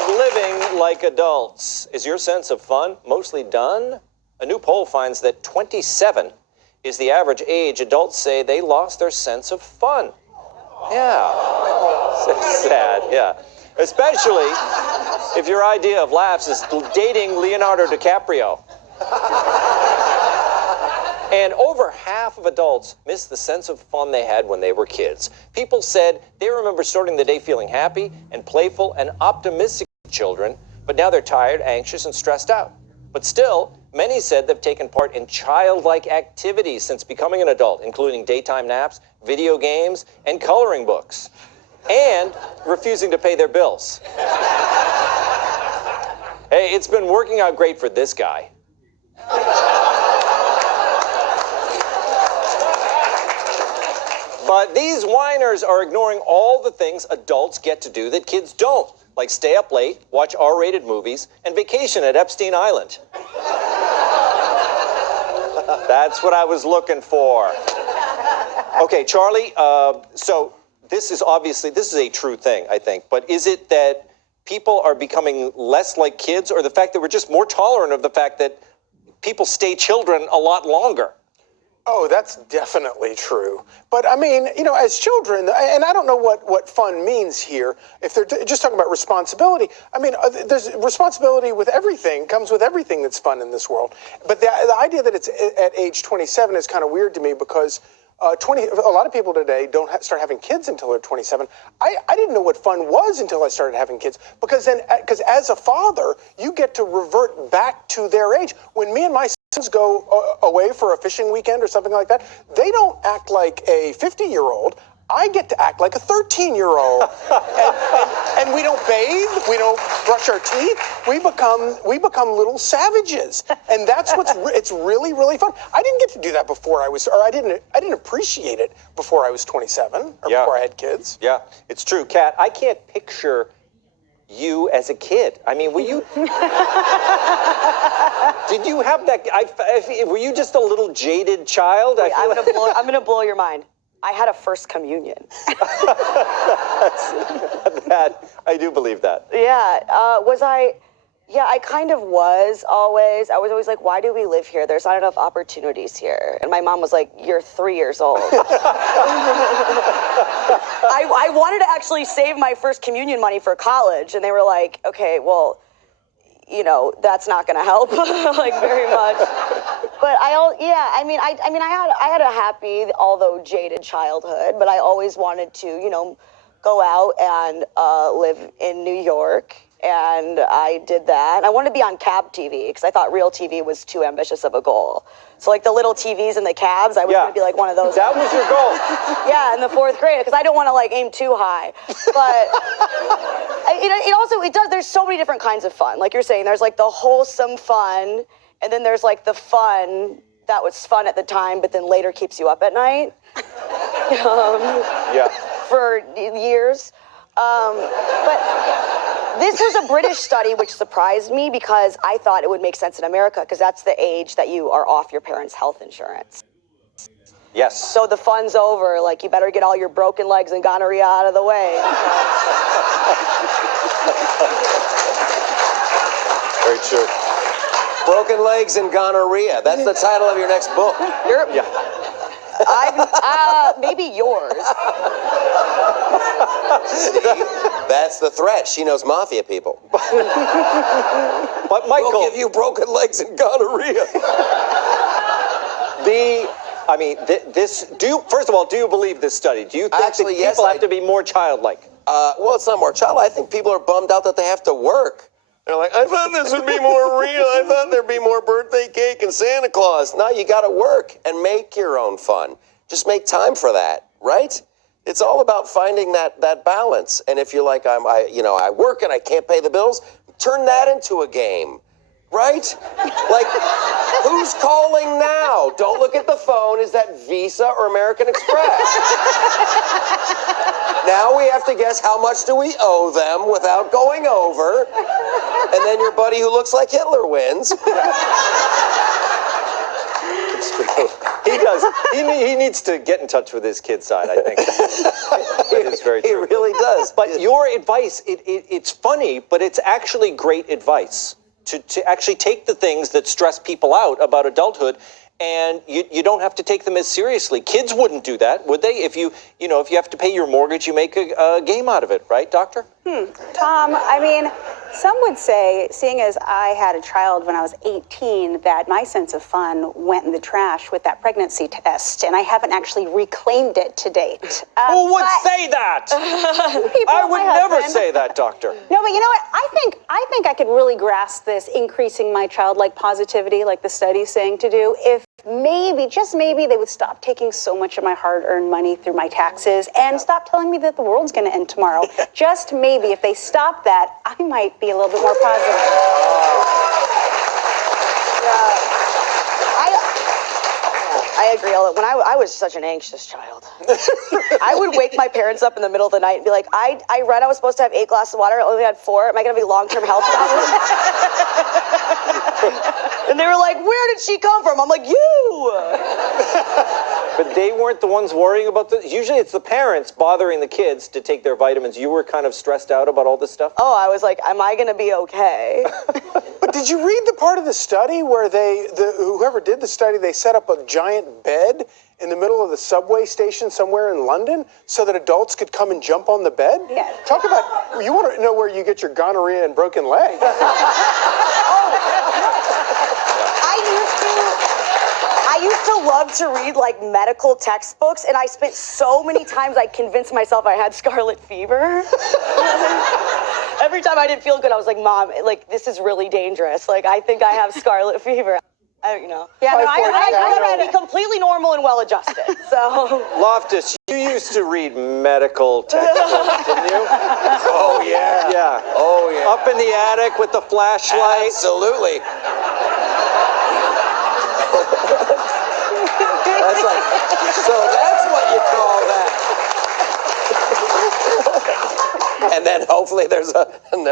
of living like adults. Is your sense of fun mostly done? A new poll finds that 27 is the average age adults say they lost their sense of fun. Yeah. Sad, yeah. Especially if your idea of laughs is dating Leonardo DiCaprio. And over half of adults miss the sense of fun they had when they were kids. People said they remember starting the day feeling happy and playful and optimistic children, but now they're tired, anxious, and stressed out. But still, many said they've taken part in childlike activities since becoming an adult, including daytime naps, video games, and coloring books, and refusing to pay their bills. Hey, it's been working out great for this guy. But these whiners are ignoring all the things adults get to do that kids don't, like stay up late, watch R-rated movies, and vacation at Epstein Island. That's what I was looking for. Okay, Charlie, so this is a true thing, I think, but is it that people are becoming less like kids, or the fact that we're just more tolerant of the fact that people stay children a lot longer? Oh, that's definitely true. But I mean, you know, as children, and I don't know what fun means here, if they're just talking about responsibility, I mean, there's responsibility with everything, comes with everything that's fun in this world. But the idea that it's at age 27 is kind of weird to me because a lot of people today don't start having kids until they're 27. I didn't know what fun was until I started having kids because as a father, you get to revert back to their age. When me and my sons go away for a fishing weekend or something like that, they don't act like a 50-year-old. I get to act like a 13-year-old. and we don't bathe, we don't brush our teeth. We become little savages. And that's it's really, really fun. I didn't get to do that before I didn't appreciate it before I was 27 or before I had kids. Yeah, it's true. Kat, I can't picture you as a kid. I mean, were you... Did you have that... were you just a little jaded child? Wait, I'm gonna blow your mind. I had a first communion. I do believe that. Yeah, was I? Yeah, I kind of was always. I was always like, why do we live here? There's not enough opportunities here. And my mom was like, you're 3 years old. I wanted to actually save my first communion money for college. And they were like, okay, well, you know, that's not going to help like very much. But I had a happy, although jaded childhood, but I always wanted to, you know, go out and live in New York. And I did that. I wanted to be on cab TV because I thought real TV was too ambitious of a goal. So like the little TVs in the cabs, I was going to be like one of those. That was your goal. Yeah, in the 4th grade, because I don't want to like aim too high. But it does, there's so many different kinds of fun. Like you're saying, there's like the wholesome fun, and then there's like the fun that was fun at the time, but then later keeps you up at night. For years. But this was a British study which surprised me because I thought it would make sense in America because that's the age that you are off your parents' health insurance. Yes. So the fun's over. Like, you better get all your broken legs and gonorrhea out of the way. Very true. Broken legs and gonorrhea. That's the title of your next book. Yeah. Maybe yours. That's the threat. She knows mafia people. But Michael, we'll give you broken legs and gonorrhea. First of all, do you believe this study? Do you think Actually, that people have to be more childlike? Well, it's not more childlike. I think people are bummed out that they have to work. They're like, I thought this would be more real. I thought there'd be more birthday cake and Santa Claus. No, you got to work and make your own fun. Just make time for that, right? It's all about finding that balance. And if you're like, I work and I can't pay the bills, turn that into a game, right? Like, who's calling now? Don't look at the phone. Is that Visa or American Express? Now we have to guess how much do we owe them without going over. And then your buddy who looks like Hitler wins. He does. He needs to get in touch with his kid side, I think. That is very true. He really does. But your advice, it's funny, but it's actually great advice to actually take the things that stress people out about adulthood, and you don't have to take them as seriously. Kids wouldn't do that, would they? If you have to pay your mortgage, you make a game out of it, right, Doctor? Tom, I mean, some would say, seeing as I had a child when I was 18, that my sense of fun went in the trash with that pregnancy test, and I haven't actually reclaimed it to date. Who would say that? I would never say that, Doctor. No, but you know what? I think I could really grasp this, increasing my childlike positivity, like the study's saying to do, if maybe, just maybe, they would stop taking so much of my hard-earned money through my taxes and stop telling me that the world's going to end tomorrow. Just maybe, if they stop that, I might be a little bit more positive. I agree. When I was such an anxious child, I would wake my parents up in the middle of the night and be like, I read I was supposed to have 8 glasses of water. I only had 4. Am I going to be long-term health problems? And they were like, where did she come from? I'm like, you. But they weren't the ones worrying about this. Usually it's the parents bothering the kids to take their vitamins. You were kind of stressed out about all this stuff? Oh, I was like, am I going to be okay? But did you read the part of the study where whoever did the study, they set up a giant bed in the middle of the subway station somewhere in London so that adults could come and jump on the bed? Yeah. Talk about, you want to know where you get your gonorrhea and broken leg. I used to love to read like medical textbooks, and I spent so many times I convinced myself I had scarlet fever. Every time I didn't feel good, I was like, Mom, like, this is really dangerous. Like, I think I have scarlet fever. Yeah, no, I read be completely normal and well-adjusted, so. Loftus, you used to read medical textbooks, didn't you? Oh, yeah. Yeah. Oh, yeah. Up in the attic with the flashlight. Absolutely. That's like, so that's what you call that. And then hopefully there's a